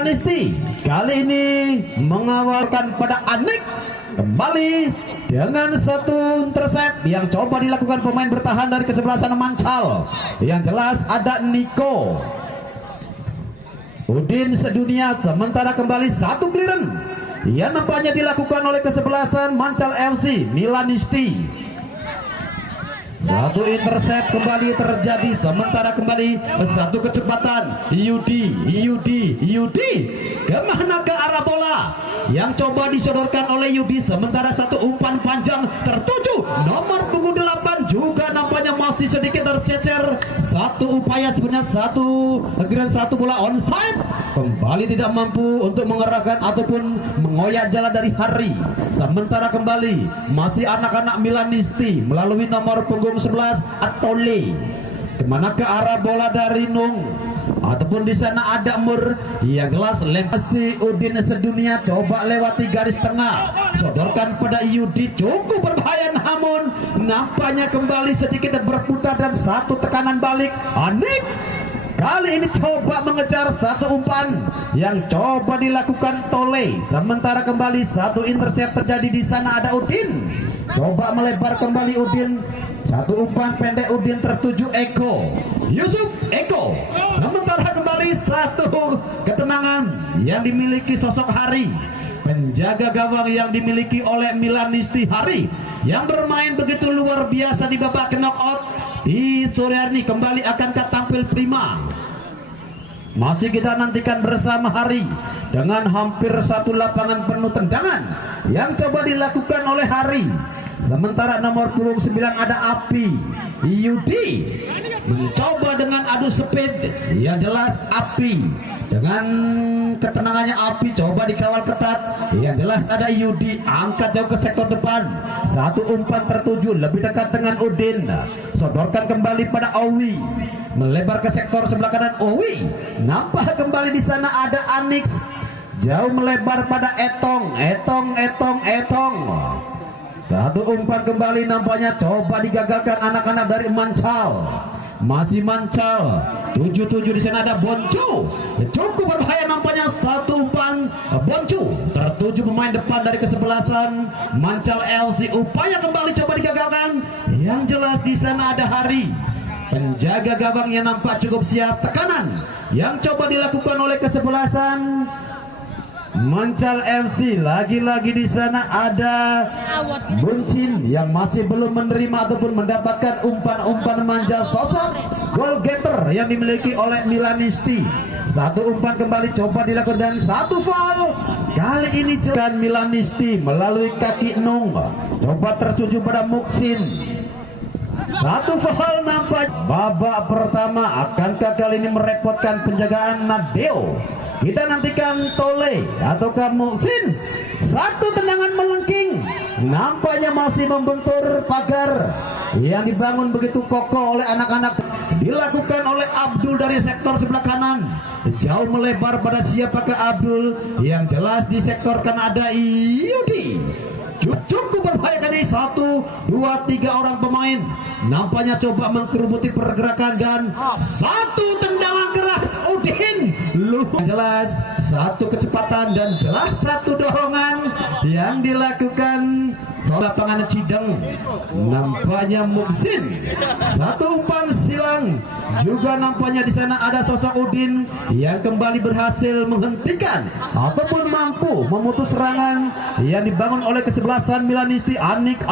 Milanisti kali ini mengawalkan pada Anik kembali dengan satu intercept yang coba dilakukan pemain bertahan dari kesebelasan Mancal. Yang jelas ada Niko Udin sedunia, sementara kembali satu clearance yang nampaknya dilakukan oleh kesebelasan Mancal FC Milanisti. Satu intercept kembali terjadi, sementara kembali satu kecepatan Yudi kemana ke arah bola yang coba disodorkan oleh Yudi, sementara satu umpan panjang tertuju nomor punggung 8 juga nampaknya masih sedikit tercecer. Satu upaya sebenarnya satu bola onside, kembali tidak mampu untuk mengerahkan ataupun mengoyak jalan dari Hari. Sementara kembali masih anak-anak Milanisti melalui nomor punggung 11 Atole. Kemana ke arah bola dari Nung ataupun di sana ada Mur yang jelas lempasi Udin sedunia coba lewati garis tengah, sodorkan pada Yudi, cukup berbahaya namun nampaknya kembali sedikit berputar dan satu tekanan balik. Anik kali ini coba mengejar satu umpan yang coba dilakukan Tole, sementara kembali satu intercept terjadi di sana ada Udin, coba melebar kembali Udin, satu umpan pendek Udin tertuju Yusuf Eko, sementara kembali satu ketenangan yang dimiliki sosok Hari, penjaga gawang yang dimiliki oleh Milanisti. Hari yang bermain begitu luar biasa di babak knockout di sore hari ini kembali akankah tampil prima? Masih kita nantikan bersama Hari dengan hampir satu lapangan penuh tendangan yang coba dilakukan oleh Hari. Sementara nomor punggung 9 ada Api Yudi mencoba dengan adu speed, yang jelas Api dengan ketenangannya Api coba dikawal ketat, yang jelas ada Yudi angkat jauh ke sektor depan, satu umpan tertuju lebih dekat dengan Udin, sodorkan kembali pada Owi, melebar ke sektor sebelah kanan. Owi nampak kembali di sana ada Anix, jauh melebar pada Etong. Satu umpan kembali nampaknya coba digagalkan anak-anak dari Mancal. Masih Mancal 77 di sana ada Boncu, cukup berbahaya nampaknya satu umpan Boncu tertuju pemain depan dari kesebelasan Mancal LC, upaya kembali coba digagalkan. Yang jelas di sana ada Hari, penjaga gawang yang nampak cukup siap. Tekanan yang coba dilakukan oleh kesebelasan Mancal FC, lagi-lagi di sana ada Buncin yang masih belum menerima ataupun mendapatkan umpan-umpan manja sosok goal getter yang dimiliki oleh Milanisti. Satu umpan kembali coba dilakukan dan satu foul. Kali ini jekan Milanisti melalui kaki Nung, coba tertuju pada Muksin. Satu foul nampak. Babak pertama akankah kali ini merepotkan penjagaan Nadeo? Kita nantikan Tole ataukah Muksin. Satu tendangan melengking, nampaknya masih membentur pagar yang dibangun begitu kokoh oleh anak-anak. Dilakukan oleh Abdul dari sektor sebelah kanan, jauh melebar pada siapakah Abdul, yang jelas di sektor kanan ada Yudi. Cukup berbahaya kali, 1, 2, 3 orang pemain nampaknya coba mengkerubuti pergerakan dan satu tendangan keras Udin. Jelas satu kecepatan dan jelas satu dorongan yang dilakukan lapangan Cideng. Nampaknya Muksin satu umpan silang, juga nampaknya di sana ada sosok Udin yang kembali berhasil menghentikan ataupun mampu memutus serangan yang dibangun oleh kesebelasan Milanisti. Anik.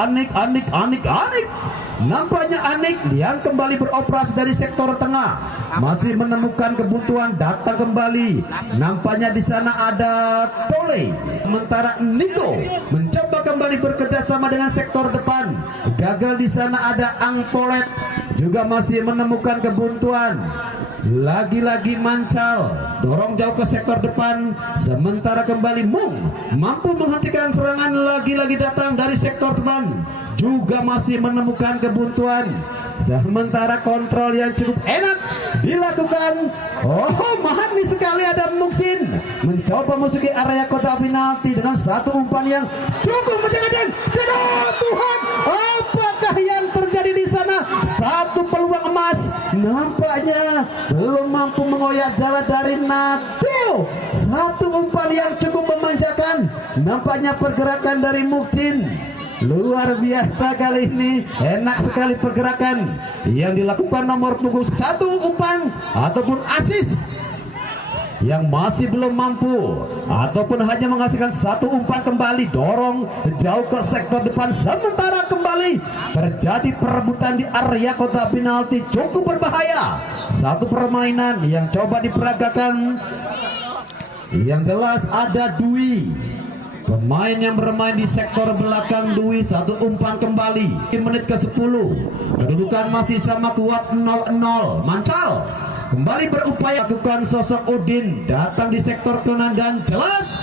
Nampaknya Anik yang kembali beroperasi dari sektor tengah, masih menemukan kebutuhan datang kembali. Nampaknya di sana ada Tole, sementara Niko mencoba kembali bekerja sama dengan sektor depan. Gagal di sana ada Angpolet, juga masih menemukan kebuntuan. Lagi-lagi Mancal dorong jauh ke sektor depan, sementara kembali Mung mampu menghentikan serangan. Lagi-lagi datang dari sektor depan, juga masih menemukan kebuntuan. Sementara kontrol yang cukup enak dilakukan. Manis sekali ada Muksin mencoba masuki area kotak penalti dengan satu umpan yang cukup menjanjikan. Tuhan, apakah yang terjadi di sana? Satu peluang emas nampaknya belum mampu mengoyak jalan dari Nadeo. umpan yang cukup memanjakan. Nampaknya pergerakan dari Muksin luar biasa kali ini. Enak sekali pergerakan yang dilakukan nomor punggung 1, umpan ataupun asis yang masih belum mampu ataupun hanya menghasilkan 1 umpan kembali. Dorong jauh ke sektor depan, sementara kembali terjadi perebutan di area kotak penalti. Cukup berbahaya. Satu permainan yang coba diperagakan. Yang jelas ada Dwi, pemain yang bermain di sektor belakang. Dwi 1 umpan kembali. Di menit ke-10 kedudukan masih sama kuat 0-0. Mancal kembali berupaya lakukan sosok Udin datang di sektor kanan dan jelas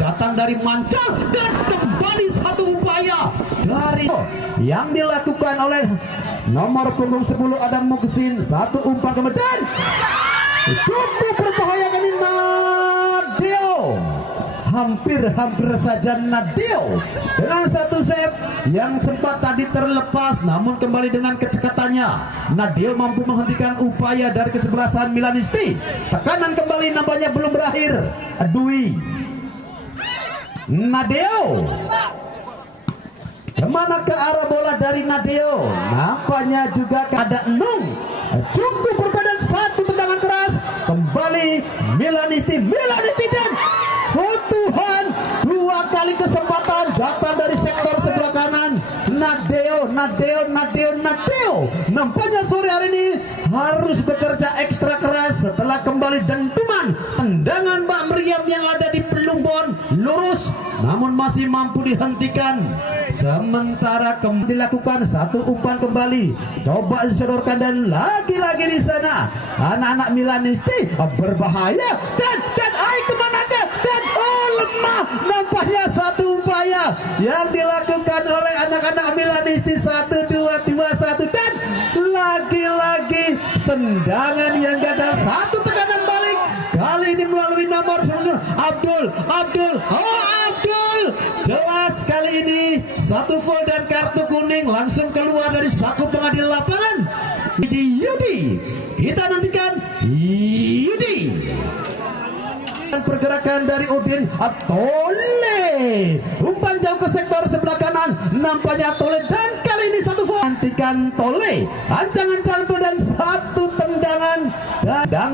datang dari Mancal dan kembali 1 upaya dari yang dilakukan oleh nomor punggung 10 ada Muksin. 1 umpan kemudian cukup berbahaya kali Nadeo. Hampir saja Nadeo dengan 1 save yang sempat tadi terlepas, namun kembali dengan kecepatannya Nadeo mampu menghentikan upaya dari kesebelasan Milanisti. Tekanan kembali nampaknya belum berakhir. Dwi, Nadeo, kemana ke arah bola dari Nadeo? Nampaknya juga ada Nung. Cukup berbadan, 1 tendangan keras kembali Milanisti dan oh Tuhan, 2 kali kesempatan datang dari sektor sebelah kanan. Nadeo. Nampaknya sore hari ini harus bekerja ekstra keras setelah kembali dentuman tendangan Mbak Meriam yang ada di Pelumbon lurus, namun masih mampu dihentikan. Sementara dilakukan 1 umpan kembali, coba disodorkan dan lagi-lagi di sana anak-anak Milanisti berbahaya dan kemana dan lemah. Nampaknya 1 upaya yang dilakukan oleh anak-anak Milanisti. 1, 2, 1 dan lagi-lagi sendangan yang gagal. 1 tekanan balik kali ini melalui nomor Abdul. Jelas kali ini 1 foul dan kartu kuning langsung keluar dari saku pengadil lapangan. Yudi, kita nantikan Yudi. Pergerakan dari Udin. Tole umpan jauh ke sektor sebelah kanan, nampaknya Tole dan kali ini 1 foul. Nantikan Tole, ancang-ancang dan 1 tendangan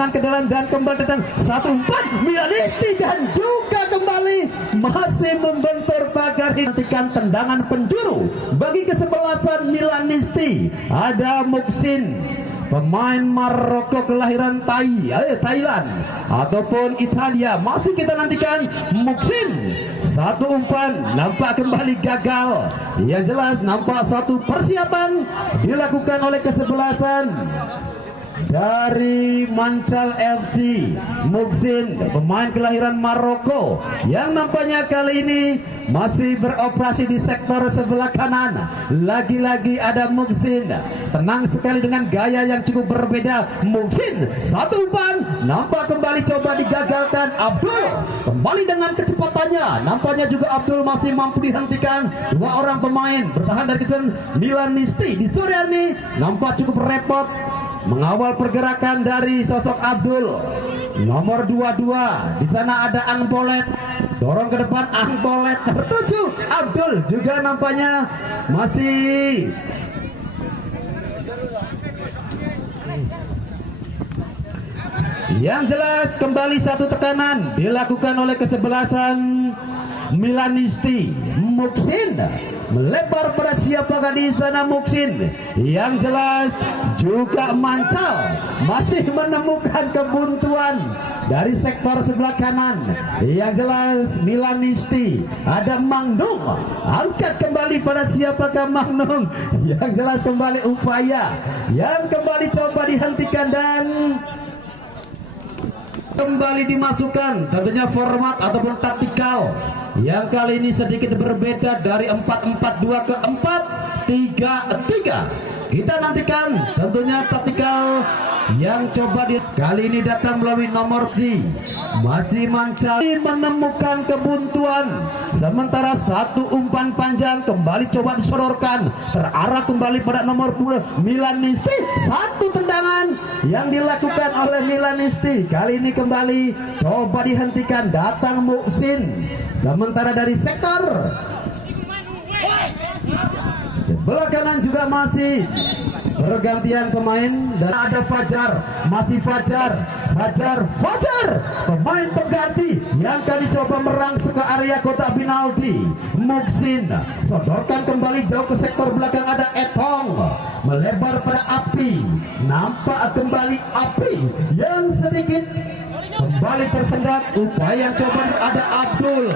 ke dalam dan kembali datang 1 umpan Milanisti dan juga kembali masih membentur pagar. Nantikan tendangan penjuru bagi kesebelasan Milanisti. Ada Muksin, pemain Maroko kelahiran Thailand ataupun Italia. Masih kita nantikan Muksin. 1 umpan nampak kembali gagal. Yang jelas nampak 1 persiapan dilakukan oleh kesebelasan dari Mancal FC. Muksin, pemain kelahiran Maroko yang nampaknya kali ini masih beroperasi di sektor sebelah kanan. Lagi-lagi ada Muksin, tenang sekali dengan gaya yang cukup berbeda. Muksin, 1 umpan nampak kembali coba digagalkan. Abdul kembali dengan kecepatannya, nampaknya juga Abdul masih mampu dihentikan. 2 orang pemain bertahan dari kejuaraan Milanisti di sore hari ini nampak cukup repot mengawal pergerakan dari sosok Abdul. Nomor 22 di sana ada Angpolet, dorong ke depan Angpolet tertuju Abdul juga nampaknya masih yang jelas kembali 1 tekanan dilakukan oleh kesebelasan Milanisti. Muksin melebar pada siapakah di sana Muksin. Yang jelas juga Mancal masih menemukan kebuntuan dari sektor sebelah kanan. Yang jelas Milanisti ada Mangnung, angkat kembali pada siapakah Mangnung. Yang jelas kembali upaya yang kembali coba dihentikan dan kembali dimasukkan. Tentunya format ataupun taktikal yang kali ini sedikit berbeda dari 4-4-2 ke 4-3-3. Kita nantikan tentunya taktikal yang coba kali ini datang melalui nomor C. Masih mencari menemukan kebuntuan. Sementara satu umpan panjang kembali coba disodorkan, terarah kembali pada nomor 10 Milanisti. Satu tendangan yang dilakukan oleh Milanisti. Kali ini kembali coba dihentikan, datang Muksin. Sementara dari sektor sebelah kanan juga masih pergantian pemain dan ada Fajar, masih Fajar, pemain pengganti yang kali coba merangsek ke area kotak penalti. Muksin sodorkan kembali jauh ke sektor belakang, ada Etong melebar pada Api, nampak kembali Api yang sedikit kembali tersendat. Upaya yang coba ada Abdul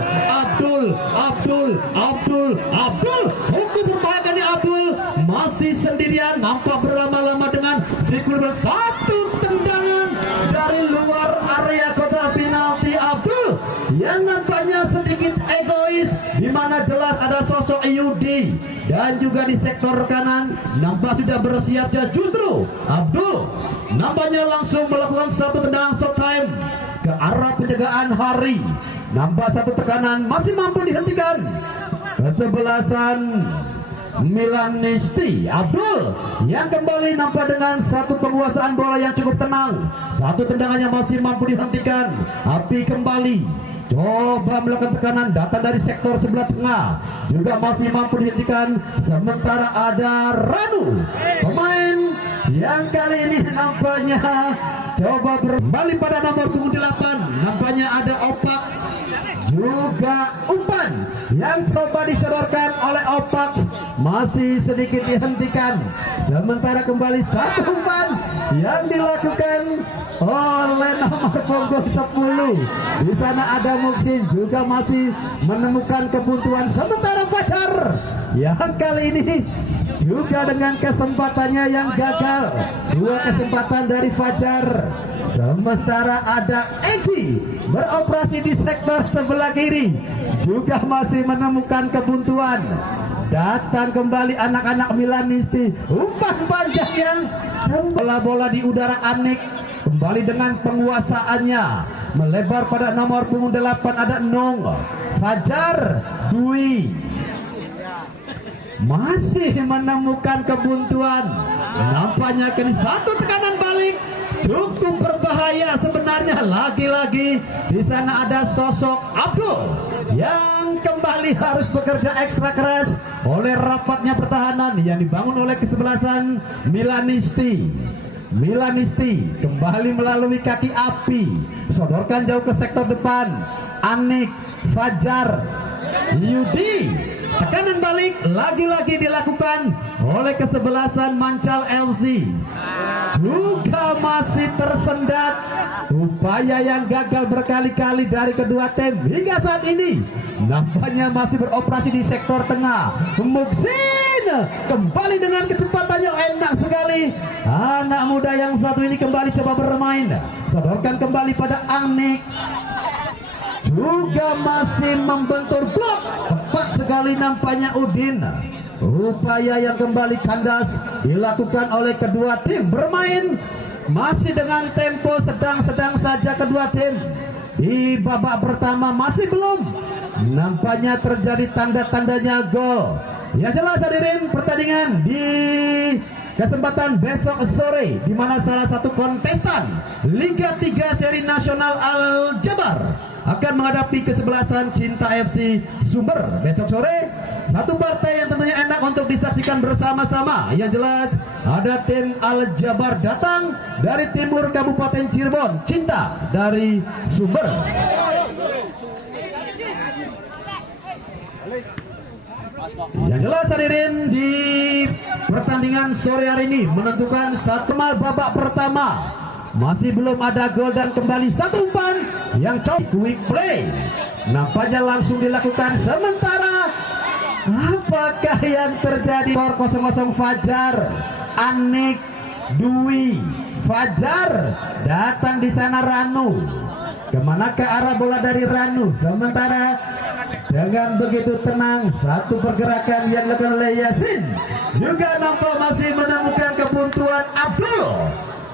cukup berbahaya nih. Abdul masih sendirian, nampak berlama-lama dengan sikul satu tendangan dari luar area kotak penalti. Abdul yang nampaknya sedikit egois, di mana jelas ada sosok Yudi dan juga di sektor kanan nampak sudah bersiap. Justru Abdul nampaknya langsung melakukan satu tendangan short time ke arah penjagaan Hari. Nampak satu tekanan masih mampu dihentikan. Kesebelasan Milanisti. Abdul yang kembali nampak dengan satu penguasaan bola yang cukup tenang. Satu tendangannya masih mampu dihentikan. Api kembali coba melakukan tekanan, datang dari sektor sebelah tengah juga masih mampu dihentikan. Sementara ada Ranu, pemain yang kali ini nampaknya coba kembali pada nomor 8. Nampaknya ada Opak, juga umpan yang coba disodorkan oleh Opak masih sedikit dihentikan. Sementara kembali satu umpan yang dilakukan oleh nomor punggung 10. Di sana ada Muksin juga masih menemukan kebuntuan. Sementara Fajar yang kali ini juga dengan kesempatannya yang gagal. Dua kesempatan dari Fajar. Sementara ada Egi beroperasi di sektor sebelah kiri juga masih menemukan kebuntuan. Datang kembali anak-anak Milanisti, umpan panjang yang bola-bola di udara. Anik kembali dengan penguasaannya melebar pada nomor punggung 8, ada Nong. Fajar, Dwi masih menemukan kebuntuan. Nampaknya kini satu tekanan balik cukup berbahaya sebenarnya. Lagi-lagi di sana ada sosok Abdul yang kembali harus bekerja ekstra keras oleh rapatnya pertahanan yang dibangun oleh kesebelasan Milanisti. Milanisti kembali melalui kaki Api, sodorkan jauh ke sektor depan. Anik, Fajar, Yudi, tekanan balik lagi-lagi dilakukan oleh kesebelasan Mancal FC. Juga masih tersendat. Upaya yang gagal berkali-kali dari kedua tim hingga saat ini nampaknya masih beroperasi di sektor tengah. Muksin kembali dengan kecepatannya enak sekali. Anak muda yang satu ini kembali coba bermain, sodorkan kembali pada Anik, juga masih membentur blok. Tepat sekali nampaknya Udin. Upaya yang kembali kandas dilakukan oleh kedua tim. Bermain masih dengan tempo sedang-sedang saja kedua tim. Di babak pertama masih belum nampaknya terjadi tanda-tandanya gol. Ya jelas hadirin, pertandingan di kesempatan besok sore di mana salah satu kontestan Liga 3 Seri Nasional Al Jabar akan menghadapi kesebelasan Cinta FC Sumber besok sore. Satu partai yang tentunya enak untuk disaksikan bersama-sama. Yang jelas ada tim Al Jabar datang dari timur Kabupaten Cirebon, Cinta dari Sumber. Yang jelas hadirin, di pertandingan sore hari ini menentukan satu babak pertama masih belum ada gol dan kembali satu umpan yang coba quick play nampaknya langsung dilakukan. Sementara apakah yang terjadi? 0-0 Fajar, Anik, Dwi, Fajar datang di sana. Ranu kemana ke arah bola dari Ranu. Sementara Dengan begitu tenang, satu pergerakan yang dilakukan oleh Yasin juga nampak masih menemukan kebuntuan Abdul.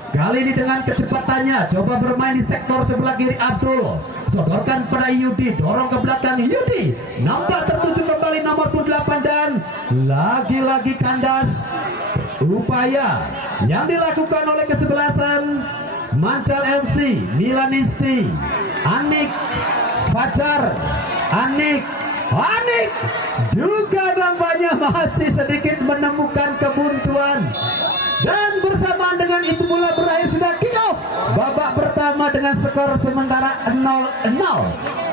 Kali ini dengan kecepatannya coba bermain di sektor sebelah kiri Abdul, sodorkan pada Yudi, dorong ke belakang Yudi, nampak tertuju kembali nomor 8 dan lagi-lagi kandas. Upaya yang dilakukan oleh kesebelasan Mancal MC, Milanisti, Anik, Fajar, Anik juga nampaknya masih sedikit menemukan kebuntuan. Dan bersamaan dengan itu pula berakhir sudah kick off babak pertama dengan skor sementara 0-0.